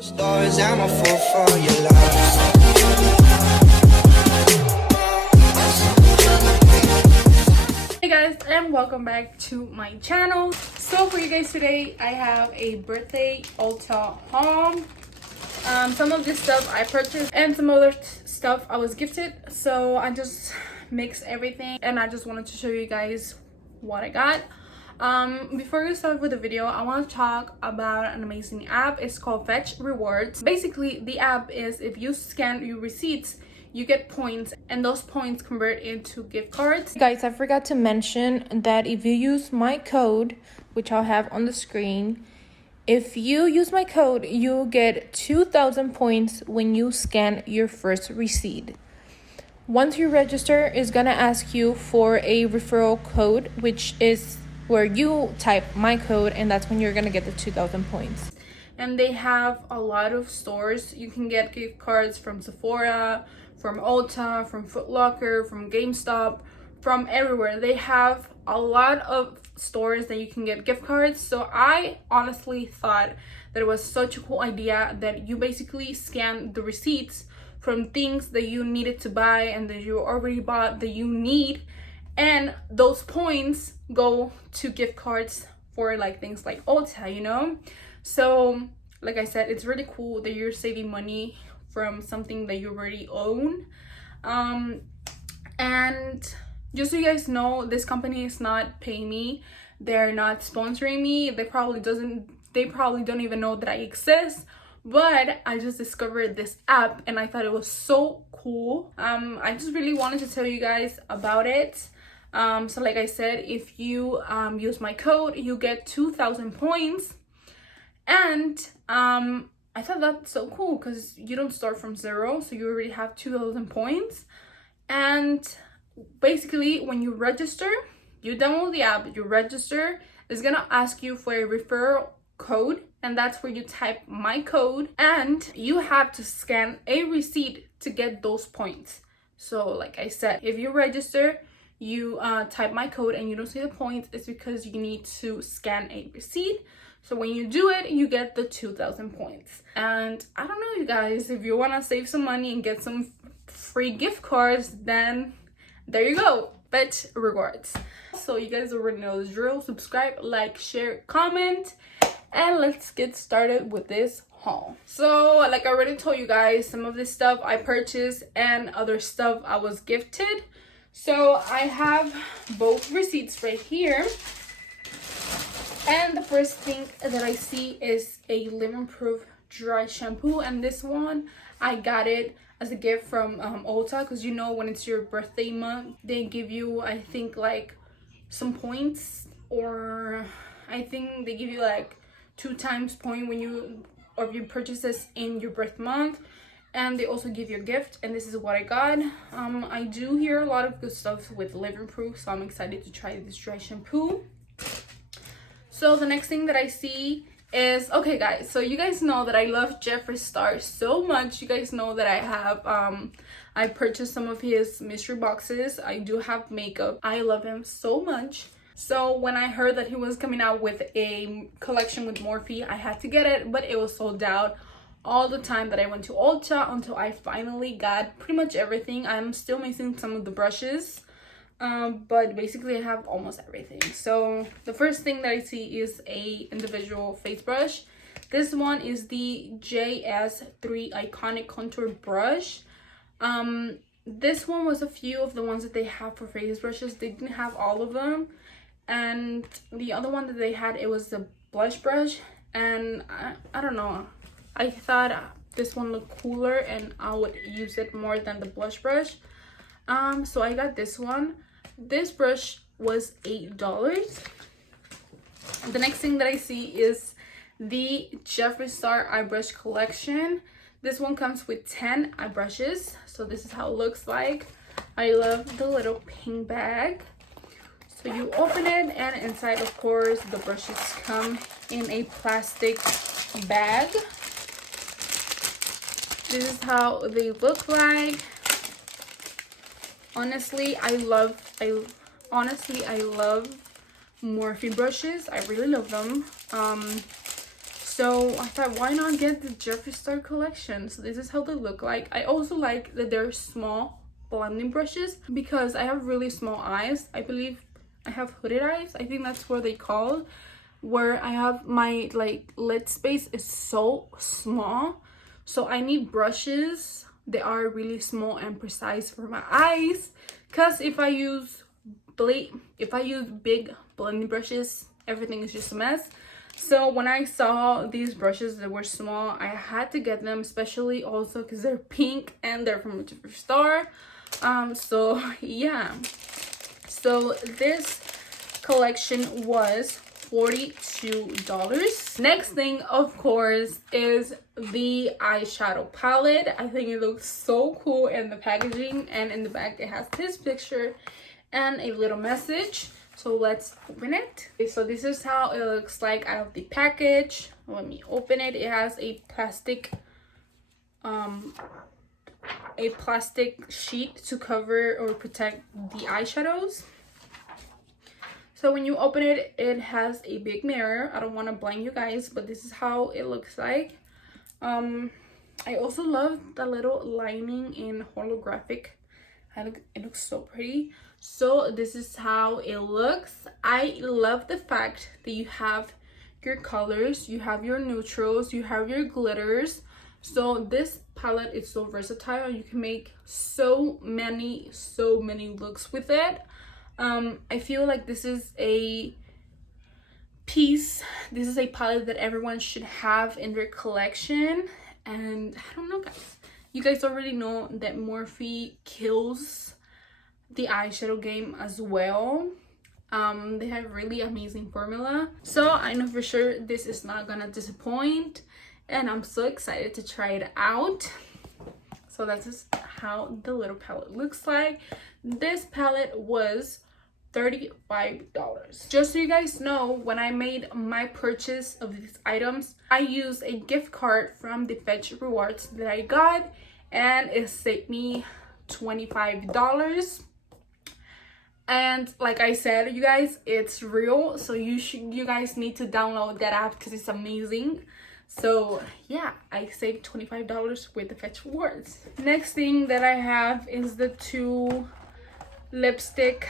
Stories, I'm a fool for your love. Hey guys, and welcome back to my channel. So for you guys today, I have a birthday ULTA haul. Some of this stuff I purchased and some other stuff I was gifted. So I just mixed everything and I just wanted to show you guys what I got. Before we start with the video, I want to talk about an amazing app. It's called Fetch Rewards. Basically, the app is if you scan your receipts, you get points and those points convert into gift cards. Guys, I forgot to mention that if you use my code, which I'll have on the screen, if you use my code, you'll get 2,000 points when you scan your first receipt. Once you register, it's gonna ask you for a referral code, which is where you type my code, and that's when you're gonna get the 2,000 points. And they have a lot of stores. You can get gift cards from Sephora, from ULTA, from Foot Locker, from GameStop, from everywhere. They have a lot of stores that you can get gift cards. So I honestly thought that it was such a cool idea that you basically scan the receipts from things that you needed to buy and that you already bought that you need, and those points go to gift cards for like things like ULTA, you know? So like I said, it's really cool that you're saving money from something that you already own. And just so you guys know, this company is not paying me. They're not sponsoring me. They probably don't even know that I exist. But I just discovered this app and I thought it was so cool. I just really wanted to tell you guys about it. So like I said, if you use my code, you get 2,000 points. And I thought that's so cool because you don't start from zero, so you already have 2,000 points. And basically, when you register, you download the app, you register, it's gonna ask you for a referral code, and that's where you type my code, and you have to scan a receipt to get those points. So like I said, if you register, you type my code and you don't see the points, it's because you need to scan a receipt. So when you do it, you get the 2,000 points. And I don't know, you guys, if you want to save some money and get some free gift cards, then there you go. Fetch Rewards. So you guys already know the drill. Subscribe, like, share, comment, and let's get started with this haul. So like I already told you guys, some of this stuff I purchased and other stuff I was gifted. So I have both receipts right here. And the first thing that I see is a Living Proof dry shampoo, and this one I got it as a gift from ULTA, because you know when it's your birthday month they give you, I think, like some points, or I think they give you like 2 times point when you of your purchases in your birth month, and they also give you a gift, and this is what I got. I do hear a lot of good stuff with Living Proof, so I'm excited to try this dry shampoo. So the next thing that I see is, okay guys, so you guys know that I love Jeffree Star so much. You guys know that I have I purchased some of his mystery boxes. I do have makeup. I love him so much. So when I heard that he was coming out with a collection with Morphe, I had to get it, but it was sold out all the time that I went to ULTA until I finally got pretty much everything. I'm still missing some of the brushes. But basically I have almost everything. So the first thing that I see is a individual face brush. This one is the JS3 Iconic Contour Brush. This one was a few of the ones that they have for face brushes. They didn't have all of them. And the other one that they had, it was the blush brush. And I don't know, I thought this one looked cooler and I would use it more than the blush brush. So I got this one. This brush was $8. The next thing that I see is the Jeffree Star eye brush collection. This one comes with 10 eye brushes. So this is how it looks like. I love the little pink bag. So you open it, and inside, of course, the brushes come in a plastic bag. This is how they look like. Honestly, I love Morphe brushes. I really love them. So I thought, why not get the Jeffree Star collection? So this is how they look like. I also like that they're small blending brushes because I have really small eyes. I believe I have hooded eyes. I think that's what they call, where I have my like lid space is so small. So I need brushes that are really small and precise for my eyes. Cause if I use big blending brushes, everything is just a mess. So when I saw these brushes that were small, I had to get them, especially also because they're pink and they're from Jeffree Star. So yeah, so this collection was $42. Next thing, of course, is the eyeshadow palette. I think it looks so cool in the packaging, and in the back it has this picture and a little message. So let's open it. Okay, so this is how it looks like out of the package. Let me open it. It has a plastic sheet to cover or protect the eyeshadows. So when you open it, it has a big mirror. I don't want to blind you guys, but this is how it looks like. I also love the little lining in holographic. It looks so pretty. So this is how it looks. I love the fact that you have your colors, you have your neutrals, you have your glitters. So this palette is so versatile. You can make so many looks with it. I feel like this is a palette that everyone should have in their collection. And I don't know, guys, you guys already know that Morphe kills the eyeshadow game as well. They have really amazing formula, so I know for sure this is not gonna disappoint, and I'm so excited to try it out. So that's just how the little palette looks like. This palette was $35. Just so you guys know, when I made my purchase of these items, I used a gift card from the Fetch Rewards that I got, and it saved me $25. And like I said, you guys, it's real, so you guys need to download that app because it's amazing. So yeah, I saved $25 with the Fetch Rewards. Next thing that I have is the two lipstick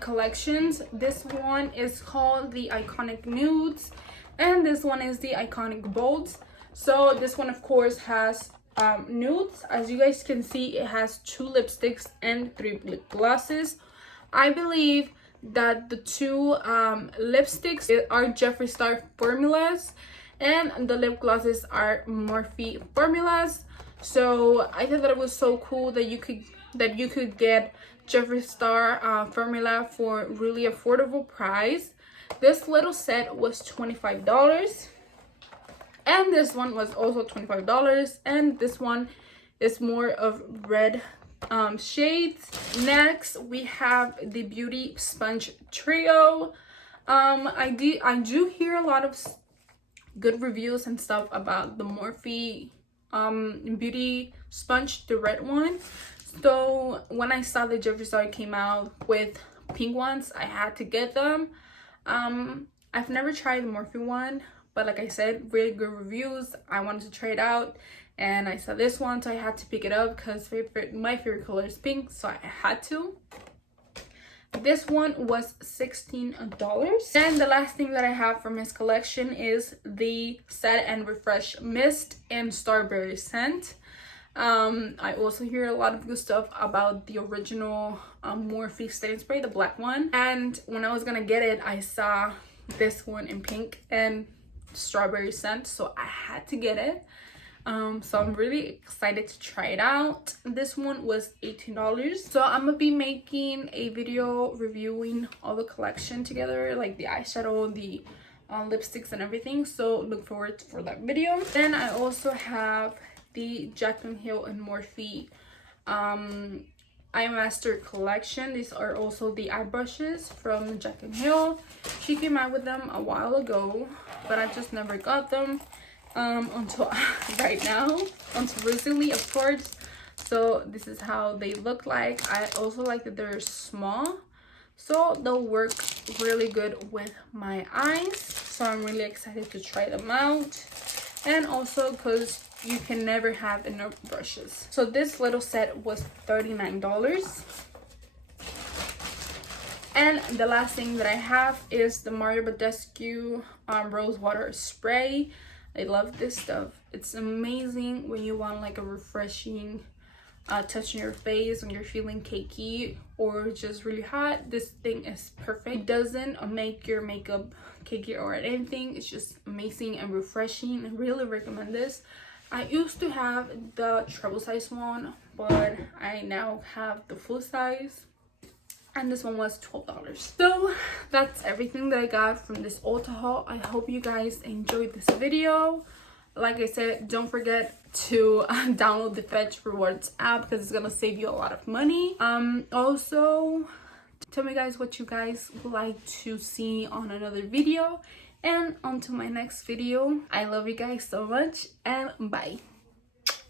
collections. This one is called the Iconic Nudes, and this one is the Iconic Bolds. So this one, of course, has nudes. As you guys can see, it has 2 lipsticks and 3 lip glosses. I believe that the 2 lipsticks are Jeffree Star formulas, and the lip glosses are Morphe formulas. So I thought that it was so cool that you could get Jeffree Star formula for really affordable price. This little set was $25, and this one was also $25, and this one is more of red shades. Next, we have the Beauty Sponge Trio. I do hear a lot of good reviews and stuff about the Morphe Beauty Sponge, the red one. So when I saw the Jeffree Star came out with pink ones, I had to get them. I've never tried the Morphe one, but like I said, really good reviews. I wanted to try it out, and I saw this one, so I had to pick it up because my favorite color is pink, so I had to. This one was $16. And the last thing that I have from his collection is the Set and Refresh Mist in Strawberry Scent. I also hear a lot of good stuff about the original Morphe setting spray, the black one. And when I was gonna get it, I saw this one in pink and strawberry scent, so I had to get it. So I'm really excited to try it out. This one was $18. So I'm gonna be making a video reviewing all the collection together, like the eyeshadow, the lipsticks and everything, so look forward for that video. Then I also have the Jaclyn Hill and Morphe Eye Master collection. These are also the eye brushes from Jaclyn Hill. She came out with them a while ago, but I just never got them until right now, until recently, of course. So this is how they look like. I also like that they're small, so they'll work really good with my eyes. so I'm really excited to try them out. And also because you can never have enough brushes. So this little set was $39. And the last thing that I have is the Mario Badescu rose water spray. I love this stuff. It's amazing when you want like a refreshing touch on your face when you're feeling cakey or just really hot. This thing is perfect. It doesn't make your makeup cakey or anything. It's just amazing and refreshing. I really recommend this. I used to have the travel size one, but I now have the full size, and this one was $12. So that's everything that I got from this Ulta haul. I hope you guys enjoyed this video. Like I said, don't forget to download the Fetch Rewards app because it's gonna save you a lot of money. Also, tell me guys what you guys would like to see on another video, and until my next video, I love you guys so much, and bye.